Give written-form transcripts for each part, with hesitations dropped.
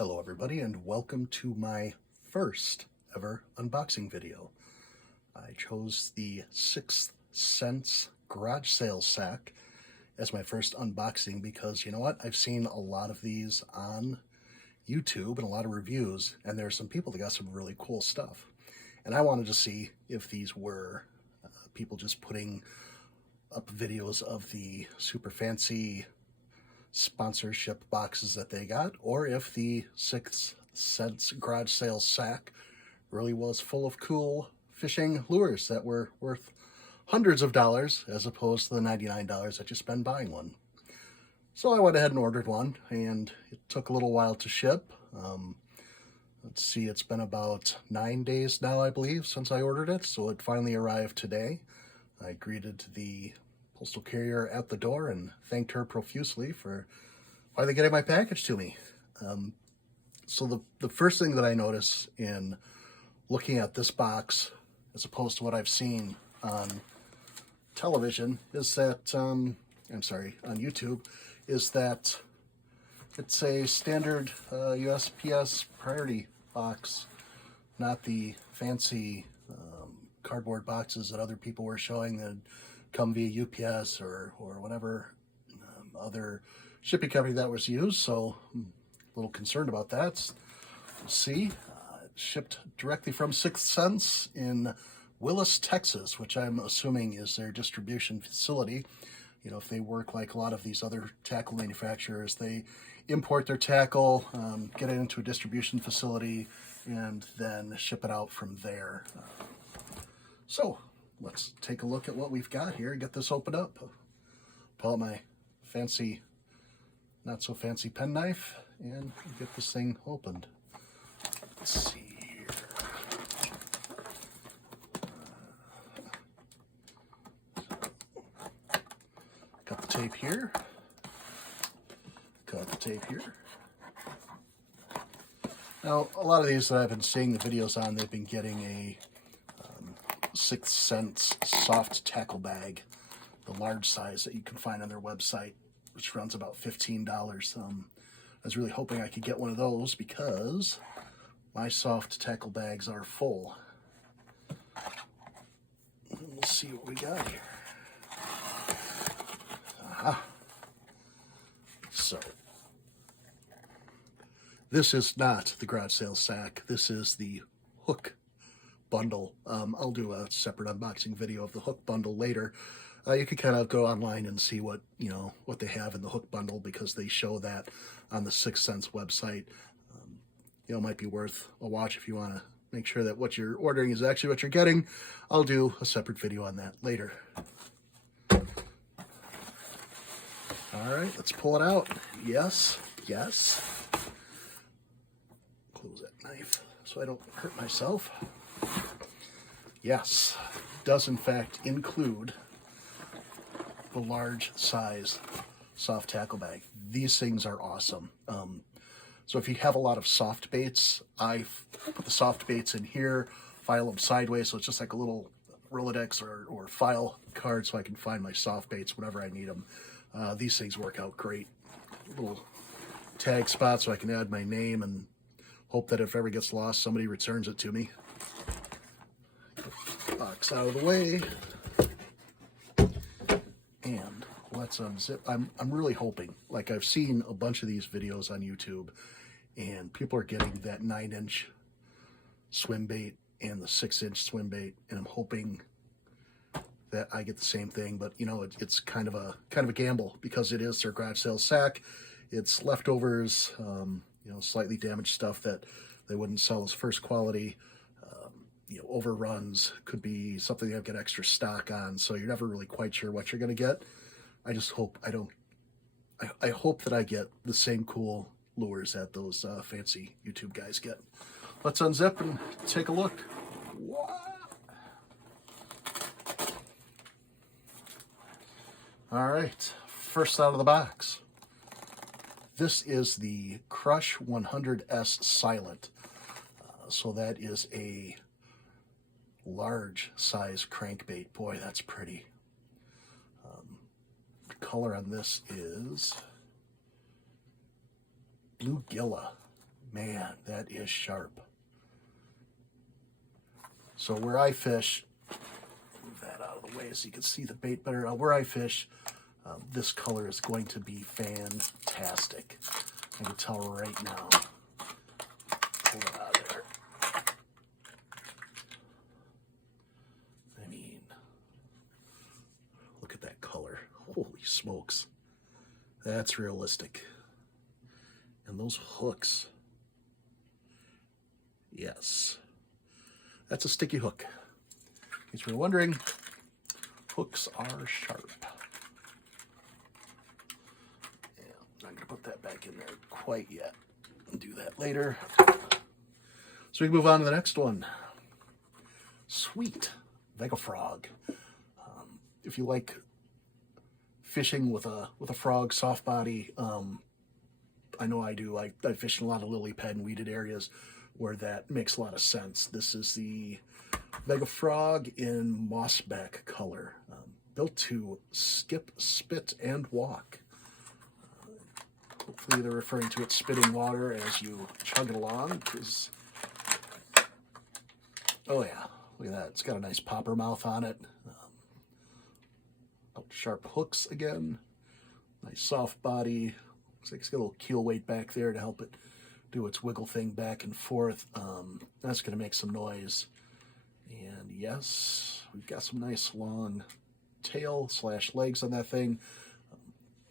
Hello everybody and welcome to my first ever unboxing video. I chose the Sixth Sense garage sale sack as my first unboxing because you know what? I've seen a lot of these on YouTube and a lot of reviews, and there are some people that got some really cool stuff. And I wanted to see if these were people just putting up videos of the super fancy sponsorship boxes that they got, or if the Sixth Sense garage sale sack really was full of cool fishing lures that were worth hundreds of dollars as opposed to the $99 that you spend buying one. So I went ahead and ordered one, and it took a little while to ship. Let's see, it's been about 9 days now, I believe, since I ordered it, so it finally arrived today. I greeted the postal carrier at the door and thanked her profusely for finally getting my package to me. So the first thing that I notice in looking at this box, as opposed to what I've seen on television, is that, on YouTube, is that it's a standard USPS priority box, not the fancy cardboard boxes that other people were showing that come via UPS or whatever other shipping company that was used. So I'm a little concerned about that. We'll see. It's shipped directly from Sixth Sense in Willis, Texas, which I'm assuming is their distribution facility. You know, if they work like a lot of these other tackle manufacturers, they import their tackle, get it into a distribution facility, and then ship it out from there. So let's take a look at what we've got here and get this opened up. Pull out my fancy, not so fancy penknife and get this thing opened. Let's see here. Got the tape here. Got the tape here. Now, a lot of these that I've been seeing the videos on, they've been getting a Sixth Sense soft tackle bag, the large size that you can find on their website, which runs about $15. I was really hoping I could get one of those because my soft tackle bags are full. We'll see what we got here. Aha. So, this is not the garage sale sack. This is the hook bundle. I'll do a separate unboxing video of the hook bundle later. You can kind of go online and see what they have in the hook bundle, because they show that on the Sixth Sense website. It might be worth a watch if you want to make sure that what you're ordering is actually what you're getting. I'll do a separate video on that later. All right, let's pull it out. Yes. Close that knife so I don't hurt myself. Yes, does in fact include the large size soft tackle bag. These things are awesome. So if you have a lot of soft baits, I put the soft baits in here, file them sideways, so it's just like a little Rolodex or file card, so I can find my soft baits whenever I need them. These things work out great. Little tag spot so I can add my name and hope that if it ever gets lost, somebody returns it to me. Box out of the way, and let's unzip. I'm really hoping, like I've seen a bunch of these videos on YouTube, and people are getting that 9-inch swim bait and the 6-inch swim bait, and I'm hoping that I get the same thing. But it's kind of a gamble, because it is their garage sale sack. It's leftovers, slightly damaged stuff that they wouldn't sell as first quality. Overruns, could be something they've got extra stock on, so you're never really quite sure what you're going to get. I just hope I hope that I get the same cool lures that those fancy YouTube guys get. Let's unzip and take a look. All right, first out of the box. This is the Crush 100S Silent. So that is a large size crankbait. Boy, that's pretty. The color on this is Bluegilla. Man, that is sharp. So where I fish, move that out of the way so you can see the bait better. Where I fish, this color is going to be fantastic. I can tell right now. Pull it out of there. I mean, look at that color. Holy smokes. That's realistic. And those hooks. Yes. That's a sticky hook. In case you're wondering, hooks are sharp. Yeah, I'm not going to put that back in there quite yet. I'll do that later. So we can move on to the next one. Sweet Vega Frog. If you like fishing with a frog soft body, I know I do. I fish in a lot of lily pad and weeded areas where that makes a lot of sense. This is the Vega Frog in mossback color, built to skip, spit, and walk. Hopefully they're referring to it spitting water as you chug it along, because, oh yeah, look at that. It's got a nice popper mouth on it. Sharp hooks again. Nice soft body. Looks like it's got a little keel weight back there to help it do its wiggle thing back and forth. That's going to make some noise. And yes, we've got some nice long tail / legs on that thing.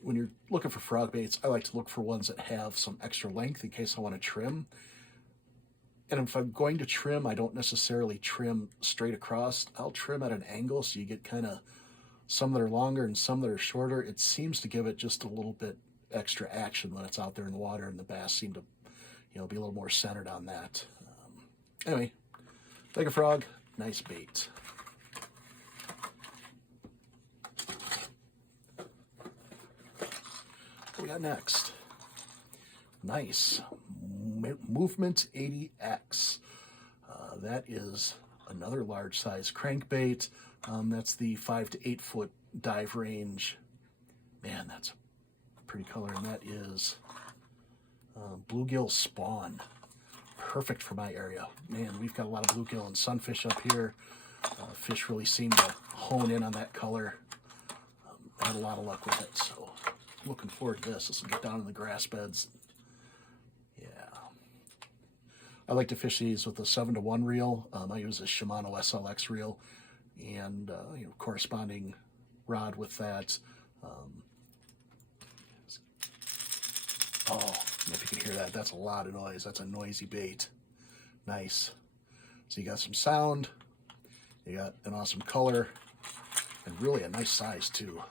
When you're looking for frog baits, I like to look for ones that have some extra length in case I want to trim. And if I'm going to trim, I don't necessarily trim straight across. I'll trim at an angle so you get kind of some that are longer and some that are shorter. It seems to give it just a little bit extra action when it's out there in the water, and the bass seem to, be a little more centered on that. Anyway, Vega Frog, nice bait. What we got next? Nice Movement 80X. That is another large size crankbait. That's the 5 to 8 foot dive range. Man, that's a pretty color, and that is bluegill spawn. Perfect for my area. Man, we've got a lot of bluegill and sunfish up here. Fish really seem to hone in on that color. I had a lot of luck with it, so looking forward to this. This will get down in the grass beds. Yeah. I like to fish these with a 7-to-1 reel. I use a Shimano SLX reel, and corresponding rod with that. Oh, if you can hear that, that's a lot of noise. That's a noisy bait. Nice. So you got some sound, you got an awesome color, and really a nice size too.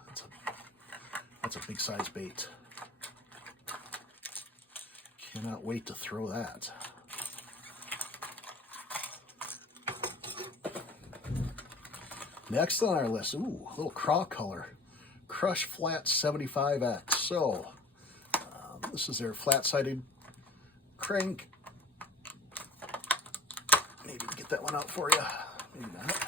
That's a big size bait. Cannot wait to throw that. Next on our list, ooh, a little craw color, Crush Flat 75X. So, this is their flat-sided crank. Maybe get that one out for you. Maybe not.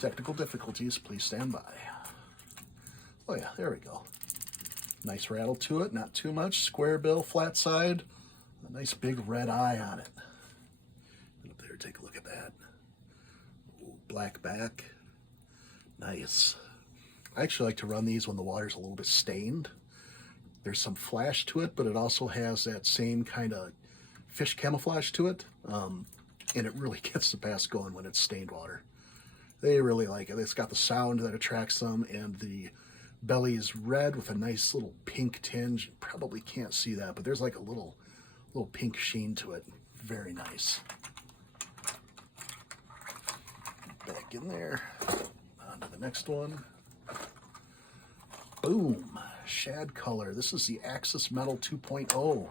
Technical difficulties, please stand by. Oh yeah, there we go. Nice rattle to it, not too much. Square bill, flat side. A nice big red eye on it. Up there, take a look at that. Ooh, black back. Nice. I actually like to run these when the water's a little bit stained. There's some flash to it, but it also has that same kind of fish camouflage to it. And it really gets the bass going when it's stained water. They really like it. It's got the sound that attracts them, and the belly is red with a nice little pink tinge. You probably can't see that, but there's like a little pink sheen to it. Very nice. Back in there. On to the next one. Boom. Shad color. This is the Axis Metal 2.0.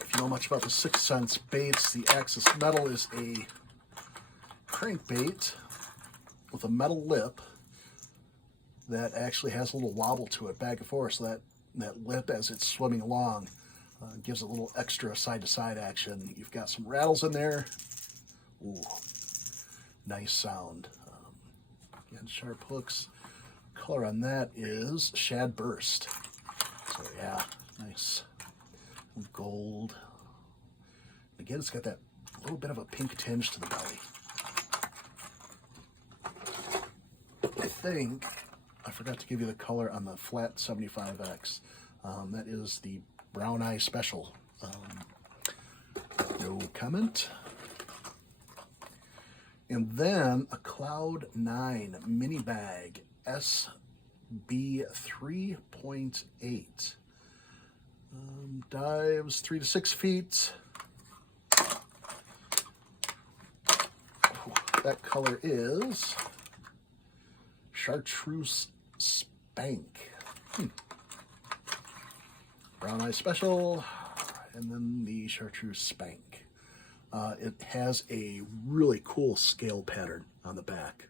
If you know much about the 6th Sense baits, the Axis Metal is a crankbait with a metal lip that actually has a little wobble to it back and forth, so that lip, as it's swimming along, gives a little extra side-to-side action. You've got some rattles in there. Ooh, nice sound. Again, sharp hooks. Color on that is Shad Burst. So yeah, nice gold. Again, it's got that little bit of a pink tinge to the belly. I think I forgot to give you the color on the flat 75X. That is the Brown Eye Special. No comment. And then a Cloud 9 mini bag SB 3.8. Dives 3 to 6 feet. That color is Chartreuse Spank. Brown Eye Special, and then the Chartreuse Spank. It has a really cool scale pattern on the back.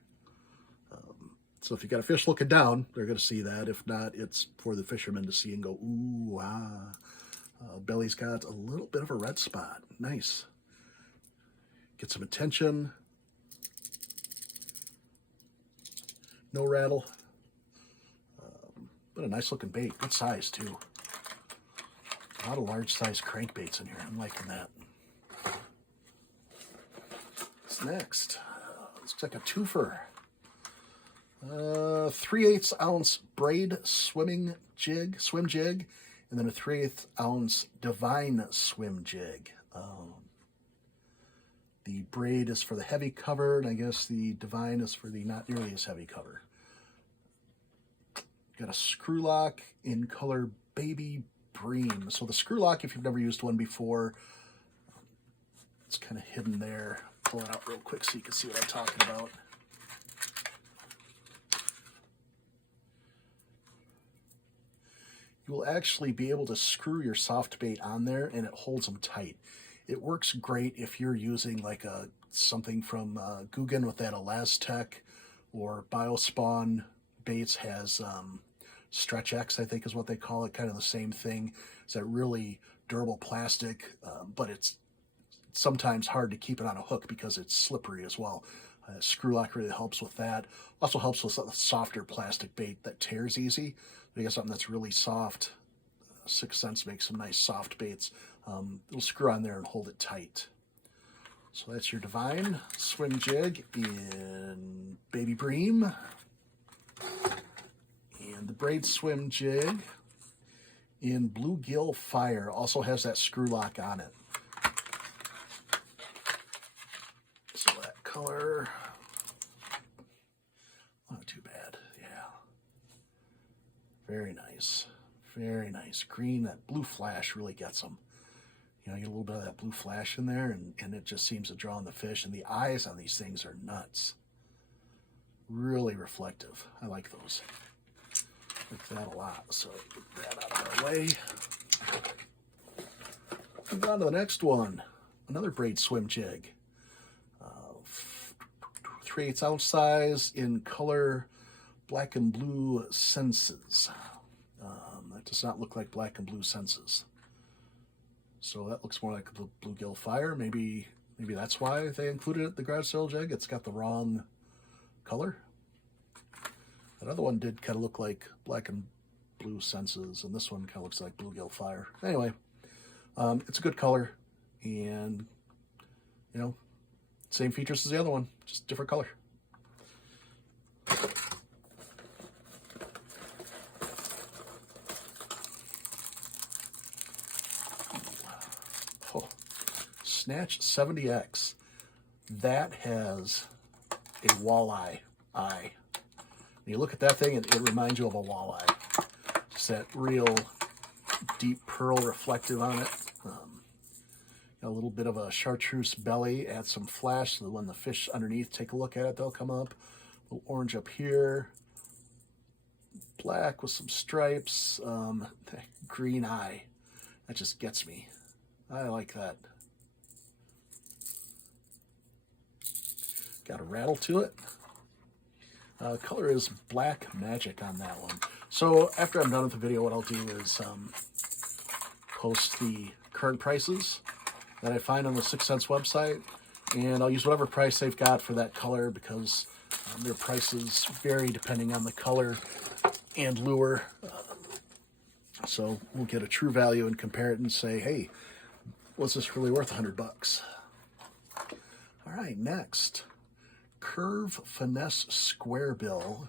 So if you got a fish looking down, they're going to see that. If not, it's for the fishermen to see and go, ooh, ah. Belly's got a little bit of a red spot. Nice. Get some attention. No rattle. But a nice looking bait. Good size too. A lot of large size crankbaits in here. I'm liking that. What's next? Looks like a twofer. 3/8 ounce braid swim jig, and then a 3/8 ounce divine swim jig. The braid is for the heavy cover, and I guess the divine is for the not nearly as heavy cover. Got a screw lock in color Baby Bream. So the screw lock, if you've never used one before, it's kind of hidden there. Pull it out real quick so you can see what I'm talking about. You will actually be able to screw your soft bait on there, and it holds them tight. It works great if you're using like something from Guggen with that Elastec, or Biospawn Baits has Stretch X, I think is what they call it, kind of the same thing. It's that really durable plastic, but it's sometimes hard to keep it on a hook because it's slippery as well. Screw lock really helps with that. Also helps with softer plastic bait that tears easy. You got something that's really soft. 6th Sense makes some nice soft baits. It'll screw on there and hold it tight. So that's your Divine Swim Jig in Baby Bream. And the Braid Swim Jig in Bluegill Fire. Also has that screw lock on it. So that color, not too bad, yeah. Very nice, very nice. Green, that blue flash really gets them. You know, you get a little bit of that blue flash in there, and it just seems to draw on the fish. And the eyes on these things are nuts. Really reflective. I like those. Like that a lot. So get that out of our way. Move on to the next one. Another Braid Swim Jig. 3/8 ounce size in color Black and Blue Senses. That does not look like Black and Blue Senses. So that looks more like the Bluegill Fire. Maybe that's why they included it in the garage sale jig. It's got the wrong color. That other one did kind of look like Black and Blue Senses, and this one kind of looks like Bluegill Fire. Anyway, it's a good color, and you know, same features as the other one, just different color. Oh, Snatch 70X. That has a walleye eye. You look at that thing, and it reminds you of a walleye. Just that real deep pearl reflective on it. A little bit of a chartreuse belly, add some flash so that when the fish underneath take a look at it, they'll come up. A little orange up here. Black with some stripes. Green eye. That just gets me. I like that. Got a rattle to it. Color is Black Magic on that one. So after I'm done with the video, what I'll do is post the current prices that I find on the 6th Sense website, and I'll use whatever price they've got for that color because their prices vary depending on the color and lure. So we'll get a true value and compare it and say, hey, was this really worth $100? All right, next, Curve Finesse Square Bill,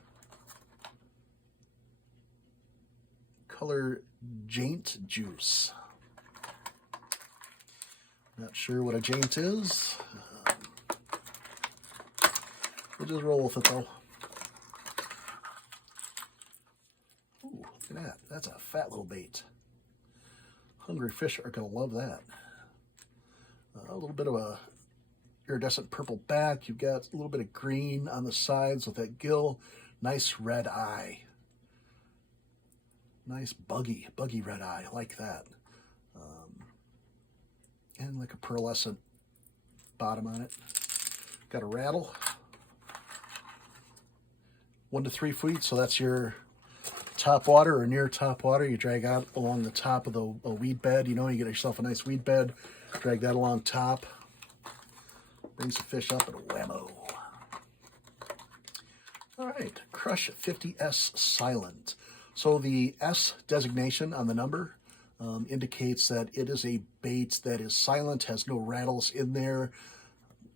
color Jaint Juice. Not sure what a jaint is. We'll just roll with it though. Ooh, look at that. That's a fat little bait. Hungry fish are going to love that. A little bit of a iridescent purple back. You've got a little bit of green on the sides with that gill. Nice red eye. Nice buggy red eye. I like that. And like a pearlescent bottom on it. Got a rattle. 1 to 3 feet, so that's your top water or near top water. You drag out along the top of the weed bed. You know, you get yourself a nice weed bed. Drag that along top. Brings the fish up and whammo. All right, Crush 50S Silent. So the S designation on the number indicates that it is a bait that is silent, has no rattles in there.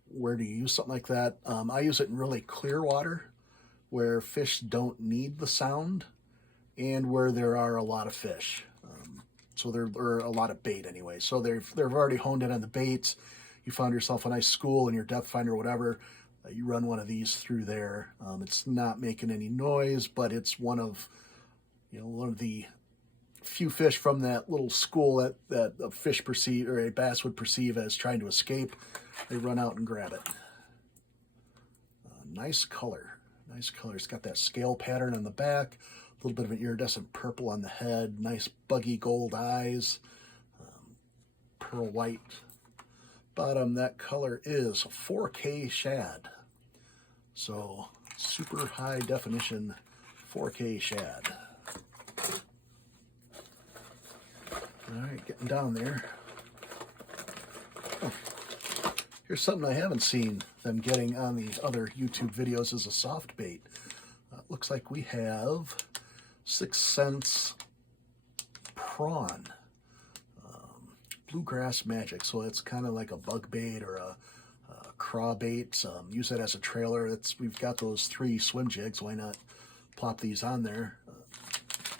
Where do you use something like that? I use it in really clear water where fish don't need the sound and where there are a lot of fish. So there are a lot of bait anyway. So they've already honed in on the baits. You found yourself a nice school in your depth finder or whatever. You run one of these through there. It's not making any noise, but it's one of the few fish from that little school that a fish perceive or a bass would perceive as trying to escape. They run out and grab it. Nice color. Nice color. It's got that scale pattern on the back, a little bit of an iridescent purple on the head, nice buggy gold eyes, pearl white bottom. That color is 4K shad. So super high definition 4K shad. All right, getting down there. Oh, here's something I haven't seen them getting on the other YouTube videos as a soft bait. Looks like we have 6 Sense Prawn. Bluegrass Magic. So it's kind of like a bug bait or a craw bait. Use it as a trailer. We've got those 3 swim jigs. Why not plop these on there?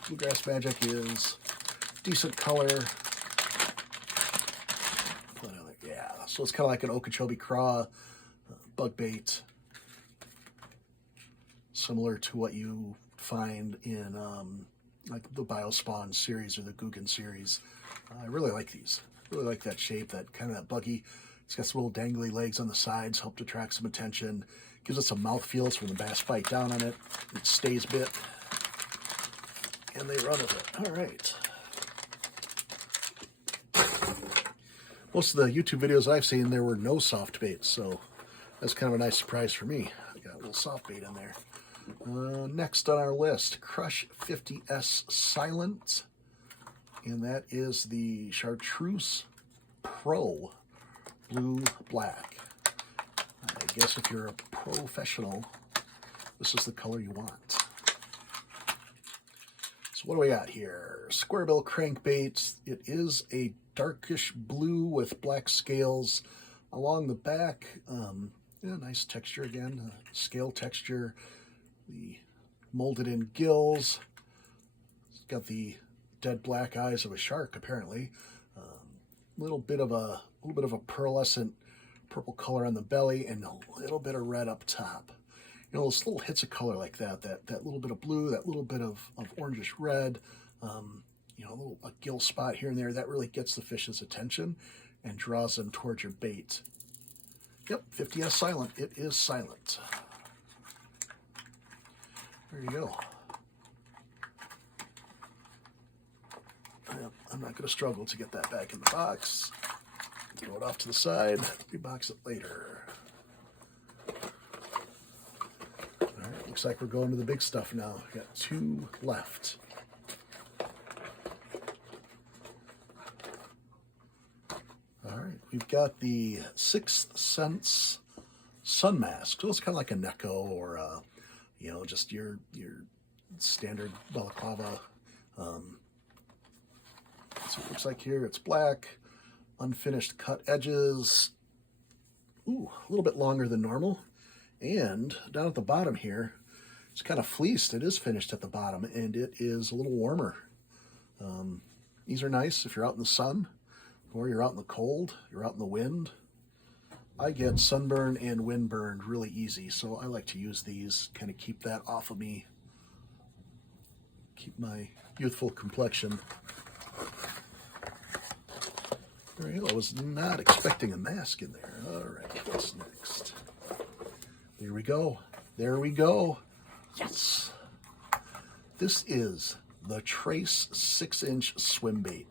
Bluegrass Magic is decent color. Yeah, so it's kind of like an Okeechobee craw bug bait, similar to what you find in like the Biospawn series or the Guggen series. I really like these. Really like that shape, that kind of that buggy. It's got some little dangly legs on the sides, help to attract some attention. Gives it some mouth feels when the bass bite down on it. It stays bit, and they run with it. All right. Most of the YouTube videos I've seen, there were no soft baits, so that's kind of a nice surprise for me. I got a little soft bait in there. Next on our list, Crush 50S Silent, and that is the Chartreuse Pro Blue Black. I guess if you're a professional, this is the color you want. So what do we got here? Square bill crankbait. It is a darkish blue with black scales along the back. Yeah, nice texture again, scale texture. The molded in gills. It's got the dead black eyes of a shark apparently. Little bit of a pearlescent purple color on the belly and a little bit of red up top. You know, those little hits of color like that little bit of blue, that little bit of orangish red, you know, a gill spot here and there, that really gets the fish's attention and draws them towards your bait. Yep, 50S Silent. It is silent. There you go. Yep, I'm not going to struggle to get that back in the box. Throw it off to the side. Rebox it later. All right, looks like we're going to the big stuff now. We got 2 left. All right, we've got the 6th Sense Sun Mask. So it's kind of like a Neko or you know, just your standard balaclava see what it looks like here. It's black, unfinished cut edges. Ooh, a little bit longer than normal. And down at the bottom here, it's kind of fleeced. It is finished at the bottom, and it is a little warmer. These are nice if you're out in the sun, or you're out in the cold, you're out in the wind. I get sunburn and windburned really easy, so I like to use these, kind of keep that off of me, keep my youthful complexion. All right, I was not expecting a mask in there. All right, what's next? There we go. There we go. Yes. This is the Trace 6-inch swim bait.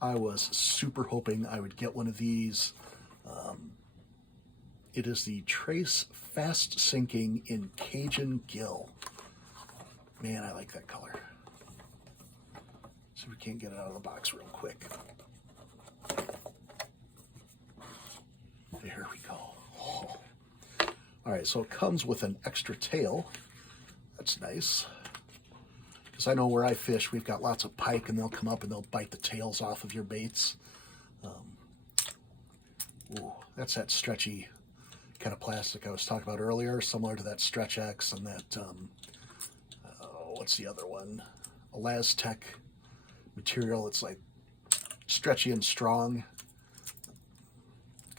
I was super hoping I would get one of these. It is the Trace Fast Sinking in Cajun Gill. Man, I like that color. See if we can't get it out of the box real quick. There we go. Oh. All right, so it comes with an extra tail. That's nice. Because I know where I fish, we've got lots of pike, and they'll come up and they'll bite the tails off of your baits. Ooh, that's that stretchy kind of plastic I was talking about earlier, similar to that Stretch X and that, what's the other one? Elastec material. It's like stretchy and strong.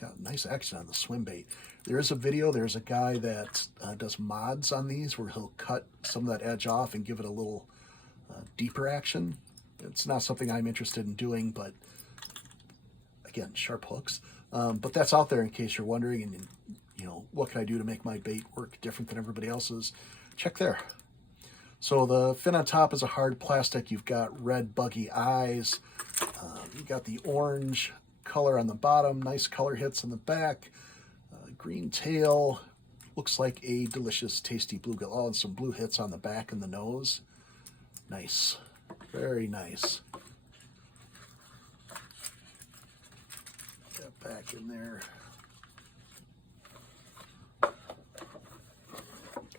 Got a nice action on the swim bait. There is a video, there's a guy that does mods on these where he'll cut some of that edge off and give it a little deeper action. It's not something I'm interested in doing, but again, sharp hooks. But that's out there in case you're wondering, and you know, what can I do to make my bait work different than everybody else's? Check there. So the fin on top is a hard plastic. You've got red buggy eyes. You've got the orange color on the bottom, nice color hits on the back. Green tail, looks like a delicious, tasty bluegill. Oh, and some blue hits on the back and the nose. Nice, very nice. Get that back in there.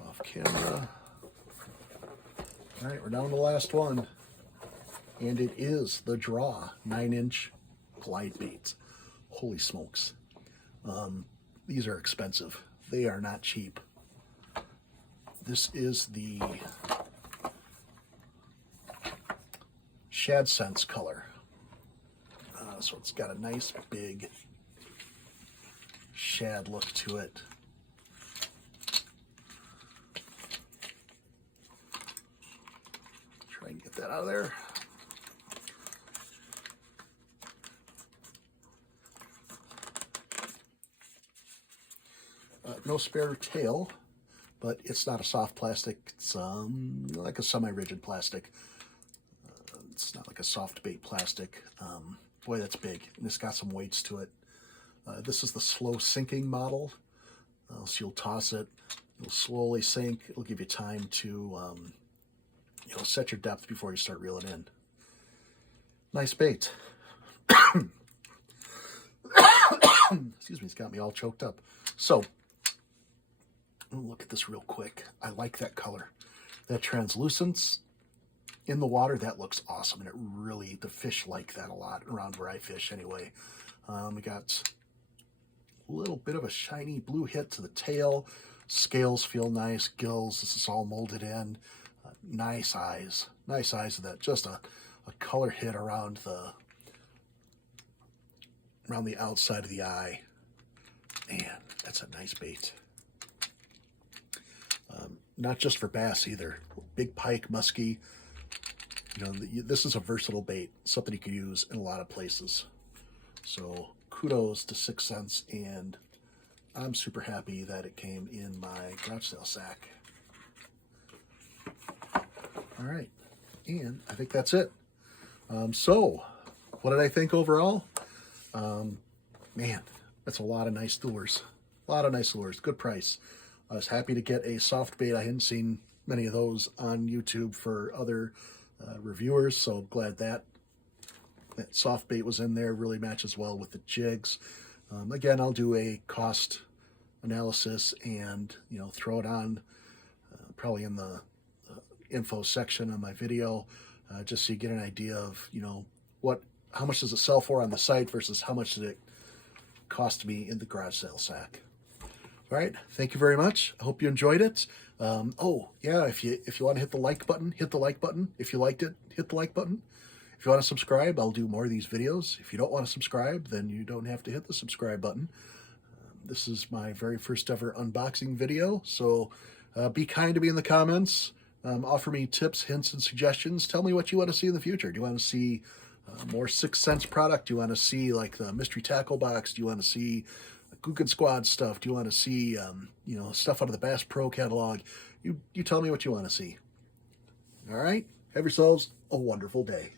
Off camera. All right, we're down to the last one. And it is the Draw 9-inch glide bait. Holy smokes. These are expensive. They are not cheap. This is the Shad Sense color. So it's got a nice big shad look to it. Try and get that out of there. No spare tail, but it's not a soft plastic. It's like a semi-rigid plastic. It's not like a soft bait plastic. Boy, that's big, and it's got some weights to it. This is the slow sinking model. So you'll toss it, it'll slowly sink. It'll give you time to set your depth before you start reeling in. Nice bait. Excuse me, it's got me all choked up. So, look at this real quick. I like that color. That translucence in the water, that looks awesome. And it really, the fish like that a lot around where I fish anyway. We got a little bit of a shiny blue hit to the tail. Scales feel nice. Gills, this is all molded in. Nice eyes. Nice eyes of that. Just a color hit around the outside of the eye. Man, that's a nice bait. Not just for bass either. Big pike, muskie. This is a versatile bait. Something you can use in a lot of places. So kudos to 6 Sense, and I'm super happy that it came in my garage sale sack. All right, and I think that's it. So what did I think overall? Man, that's a lot of nice lures. A lot of nice lures. Good price. I was happy to get a soft bait. I hadn't seen many of those on YouTube for other reviewers, so glad that soft bait was in there. Really matches well with the jigs. Again, I'll do a cost analysis and throw it on probably in the info section on my video, just so you get an idea of how much does it sell for on the site versus how much did it cost me in the garage sale sack. All right, thank you very much. I hope you enjoyed it. Oh yeah, if you want to hit the like button, hit the like button. If you liked it, hit the like button. If you want to subscribe, I'll do more of these videos. If you don't want to subscribe, then you don't have to hit the subscribe button. This is my very first ever unboxing video, so be kind to me in the comments. Offer me tips, hints, and suggestions. Tell me what you want to see in the future. Do you want to see more 6th Sense product? Do you want to see like the mystery tackle box? Do you want to see Googan Squad stuff? Do you want to see stuff out of the Bass Pro catalog? You tell me what you want to see. All right? Have yourselves a wonderful day.